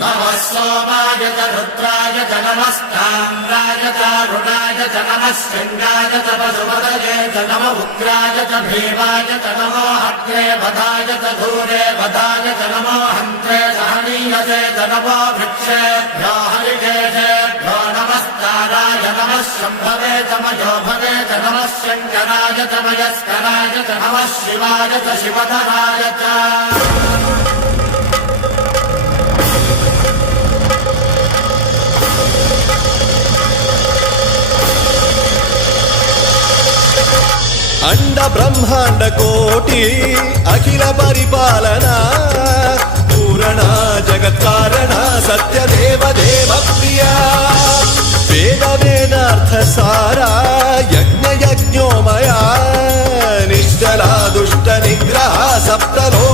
नमः सोमाय च रुद्राय च नमस्ताम्राय च अरुणाय च नमः शृङ्गाय च पशुपतये च नम उग्राय च भीमाय च नमो अग्रे वधाय च धूरे वधाय च नमो हन्त्रे सहनीयसे च नमो वृक्षेभ्यो हरिकेशेभ्यो नमस्ताराय नमः शम्भवे च मयोभवे च नमः शङ्कराय च मयस्कराय च नमः शिवाय च शिवधराय च अंड ब्रह्मांड कोटि अखिल परिपालना पूर्ण जगत्कारण सत्यदेव देव प्रिया वेद वेदार्थ सारा यज्ञ यज्ञोमया निश्चला दुष्ट निग्रह सप्तलो